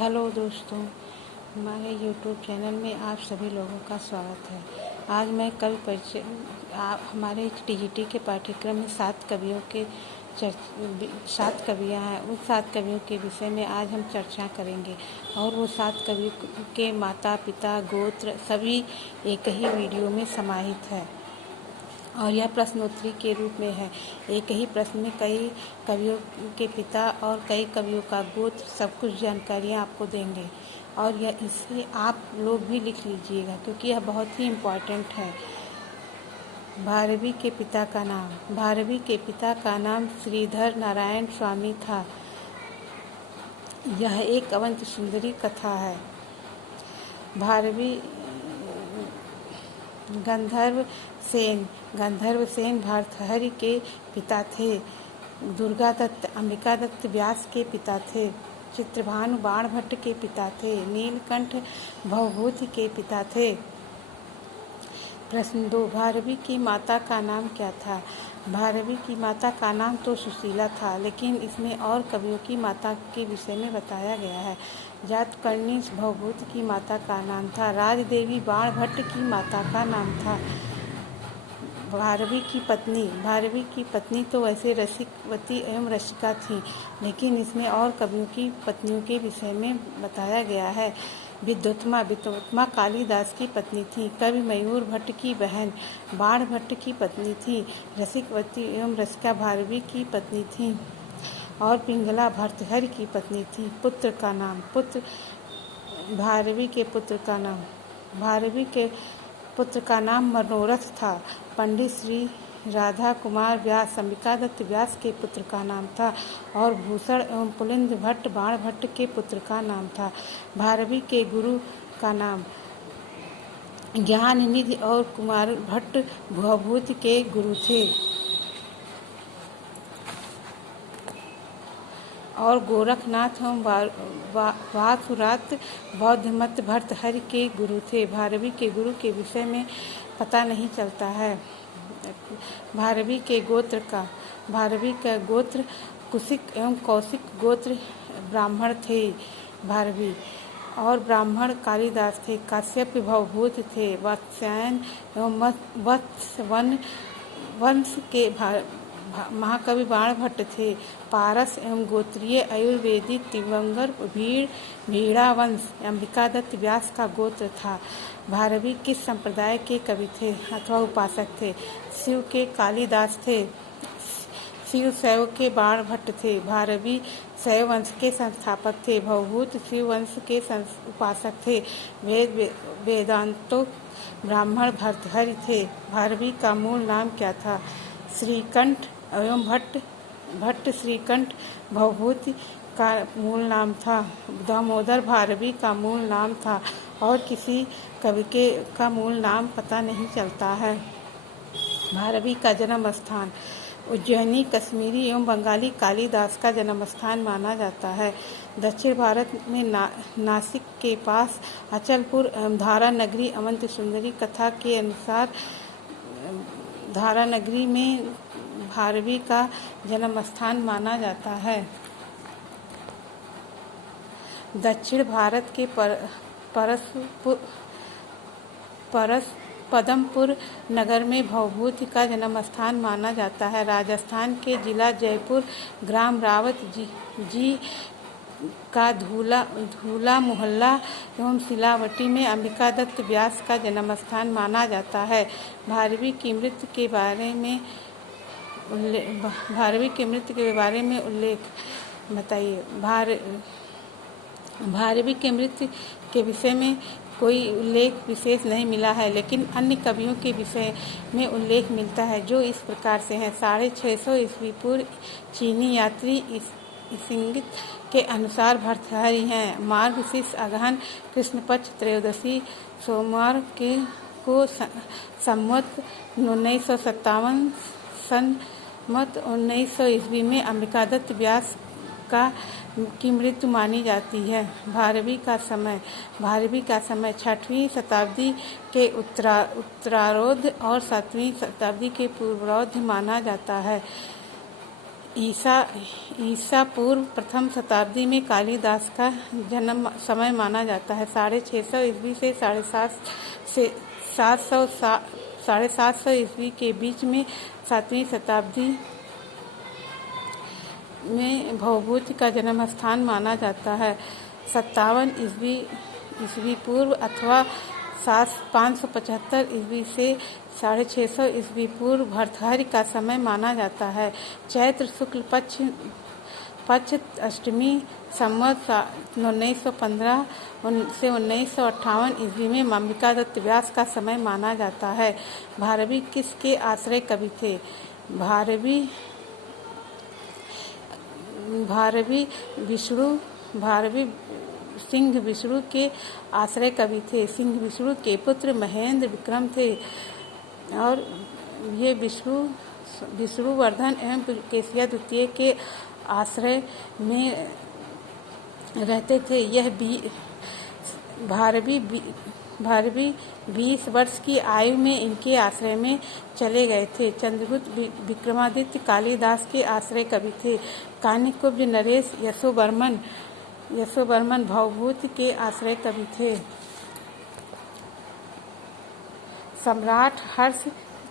Hello दोस्तों, हमारे YouTube channel में आप सभी लोगों का स्वागत है। आज मैं कवि परिचय हमारे टीजीटी के पाठ्यक्रम में 7 कवियों के 7 कवियाँ हैं। उन 7 कवियों के विषय में आज हम चर्चा करेंगे और वो 7 कवियों के माता पिता गोत्र सभी एक ही वीडियो में समाहित है और यह प्रश्नोत्तरी के रूप में है। एक ही प्रश्न में कई कवियों के पिता और कई कवियों का गोत्र सब कुछ जानकारियाँ आपको देंगे और यह इसे आप लोग भी लिख लीजिएगा क्योंकि यह बहुत ही इम्पोर्टेंट है। भारवी के पिता का नाम। भारवी के पिता का नाम श्रीधर नारायण स्वामी था। यह एक अवंत सुंदरी कथा है। भारवी गंधर्व सेन भर्तृहरि के पिता थे। दुर्गा दत्त अंबिका दत्त व्यास के पिता थे। चित्रभानु बाणभट्ट के पिता थे। नीलकंठ भवभूति के पिता थे। प्रश्न 2, भारवी की माता का नाम क्या था? भारवी की माता का नाम तो सुशीला था, लेकिन इसमें और कवियों की माता के विषय में बताया गया है। जातकर्णी भवभूति की माता का नाम था। राजदेवी बाणभट्ट की माता का नाम था। भारवी की पत्नी तो वैसे रसिकवती एवं रसिका थी, लेकिन इसमें और कवियों की पत्नियों के विषय में बताया गया है। विद्वत्मा कालिदास की पत्नी थी। कवि मयूर भट्ट की बहन बाणभट्ट की पत्नी थी। रसिकवती एवं रसिका भारवी की पत्नी थी और पिंगला भर्तृहरि की पत्नी थी। भारवी के पुत्र का नाम मनोरथ था। पंडित श्री राधा कुमार व्यास अंबिका दत्त व्यास के पुत्र का नाम था और भूषण एवं पुलिंद भट्ट बाणभट्ट के पुत्र का नाम था। भारवी के गुरु का नाम ज्ञाननिधि और कुमार भट्ट भवभूति के गुरु थे और गोरखनाथ एवं वासुरात बौद्धमत भर्तृहरि के गुरु थे। भारवी के गुरु के विषय में पता नहीं चलता है। भारवी का गोत्र कुशिक एवं कौशिक गोत्र ब्राह्मण थे। भारवी और ब्राह्मण कालिदास थे। काश्यप भवभूत थे। वत्स्यायन एवं वत्सवन वंश के महाकवि बाणभट्ट थे। पारस एवं गोत्रीय आयुर्वेदिक दिवंगर भीड़ा वंश अंबिका दत्त व्यास का गोत्र था। भारवी किस संप्रदाय के कवि थे अथवा उपासक थे? शिव के कालिदास थे। शिव शैव के बाणभट्ट थे। भारवी शैव वंश के संस्थापक थे। भवभूत शिव वंश के उपासक थे। वेदांतो ब्राह्मण भर्तृहरि थे। भारवी का मूल नाम क्या था? श्रीकंठ एवं भट्ट श्रीकंठ भवभूति का मूल नाम था। दामोदर भारवी का मूल नाम था और किसी कवि का मूल नाम पता नहीं चलता है। भारवी का जन्म स्थान उज्जैनी कश्मीरी एवं बंगाली कालिदास का जन्म स्थान माना जाता है। दक्षिण भारत में नासिक के पास अचलपुर एवं धारा नगरी अवंत सुंदरी कथा के अनुसार धारा नगरी में भारवी का जन्म स्थान माना जाता है। दक्षिण भारत के पदमपुर नगर में भवभूति का जन्म स्थान माना जाता है। राजस्थान के जिला जयपुर ग्राम रावत जी का धूला मोहल्ला एवं सिलावटी में अंबिका दत्त व्यास का जन्म स्थान माना जाता है। भारवी की मृत्यु के बारे में उल्लेख बताइए। भारवी के मृत्यु के विषय में कोई उल्लेख विशेष नहीं मिला है, लेकिन अन्य कवियों के विषय में उल्लेख मिलता है जो इस प्रकार से हैं। 650 ईस्वी पूर्व चीनी यात्री इंगित के अनुसार भर्तृहरि हैं। मार्गशीर्ष अगहन कृष्ण पक्ष त्रयोदशी सोमवार को संवत 1957 संवत 1900 ईस्वी में अंबिका दत्त व्यास की मृत्यु मानी जाती है। भारवी का समय 6वीं शताब्दी के उत्तरार्ध और 7वीं शताब्दी के पूर्वार्ध माना जाता है। ईसा पूर्व प्रथम शताब्दी में कालिदास का जन्म समय माना जाता है। 650 ईस्वी से 750 ईस्वी के बीच में 7वीं शताब्दी में भवभूति का जन्म स्थान माना जाता है। 57 ईस्वी पूर्व अथवा 575 ईस्वी से 650 ईस्वी पूर्व भर्तृहरि का समय माना जाता है। चैत्र शुक्ल पक्ष अष्टमी संवत 1915 से 1958 ईस्वी में अंबिकादत्त व्यास का समय माना जाता है। भारवी किसके आश्रय कवि थे? भारवी सिंह विष्णु के आश्रय कवि थे। सिंह विष्णु के पुत्र महेंद्र विक्रम थे और ये विष्णुवर्धन एवं पुलकेशिया द्वितीय के आश्रय में रहते थे। यह भारवी 20 वर्ष की आयु में इनके आश्रय में चले गए थे। चंद्रगुप्त विक्रमादित्य कालिदास के आश्रय कवि थे। कानिकुब्ज नरेश यशोवर्मन भवभूति के आश्रय कवि थे। सम्राट हर्ष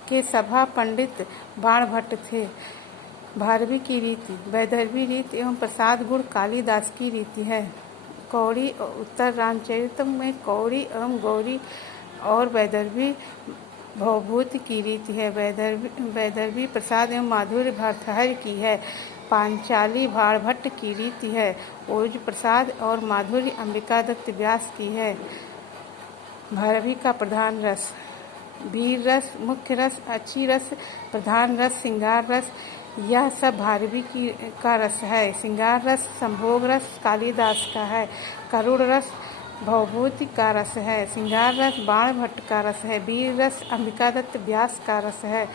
के सभा पंडित बाणभट्ट थे। भारवी की रीति वैदर्भी रीति एवं प्रसाद गुण कालिदास की रीति है। कौड़ी उत्तर रामचरित में कौड़ी एवं गौरी और वैदर्भी भवभूति की रीति है। वैदर्भी प्रसाद एवं माधुर्य भर्तृहरि की है। पांचाली बाणभट्ट की रीति है। ओज प्रसाद और माधुर्य अंबिकादत्त व्यास की है। भारवी का प्रधान रस वीर रस, मुख्य रस, अच्छी रस, प्रधान रस, श्रृंगार रस, यह सब भारवी का रस है। श्रृंगार रस संभोग रस कालिदास का है। करुण रस भवभूति का रस है। श्रृंगार रस बाणभट्ट का रस है। वीर रस अंबिकादत्त व्यास का रस है।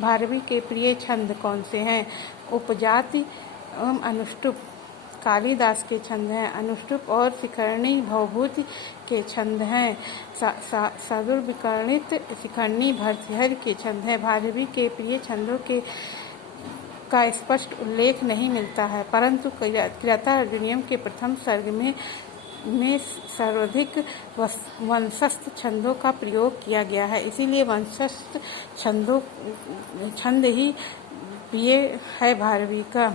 भारवी के प्रिय छंद कौन से हैं? उपजाति एवं अनुष्टुप कालिदास के छंद हैं। अनुष्टुप और शिखरणी भवभूति के छंद हैं। सदुर विकर्णित शिखरणी भर्तृहरि के छंद हैं। भारवी के प्रिय छंदों का स्पष्ट उल्लेख नहीं मिलता है, परंतु क्रियाता अर्जुनियम के प्रथम सर्ग में सर्वाधिक वंशस्थ छंदों का प्रयोग किया गया है। इसीलिए वंशस्थ छंद ही प्रिय है भारवी का।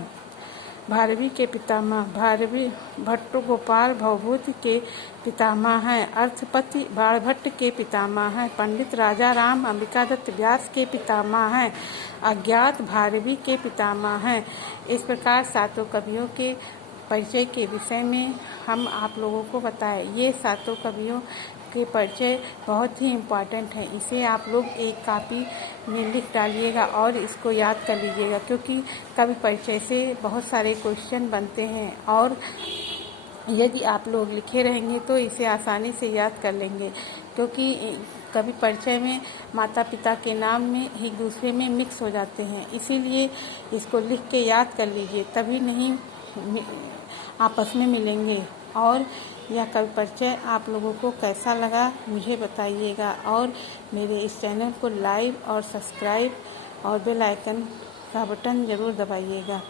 भारवी के पितामह भारवी भट्टगोपाल भवभूति के पितामह हैं। अर्थपति बाणभट्ट के पितामह हैं। पंडित राजा राम अंबिकादत्त व्यास के पितामह हैं। अज्ञात भारवी के पितामह हैं। इस प्रकार सातों कवियों के परिचय के विषय में हम आप लोगों को बताएं। ये सातों कवियों के परिचय बहुत ही इम्पॉर्टेंट है। इसे आप लोग एक कॉपी में लिख डालिएगा और इसको याद कर लीजिएगा, क्योंकि कवि परिचय से बहुत सारे क्वेश्चन बनते हैं और यदि आप लोग लिखे रहेंगे तो इसे आसानी से याद कर लेंगे, क्योंकि कवि परिचय में माता पिता के नाम में एक दूसरे में मिक्स हो जाते हैं। इसीलिए इसको लिख के याद कर लीजिए, तभी नहीं आपस में मिलेंगे। और यह कवि परिचय आप लोगों को कैसा लगा मुझे बताइएगा और मेरे इस चैनल को लाइक और सब्सक्राइब और बेल आइकन का बटन ज़रूर दबाइएगा।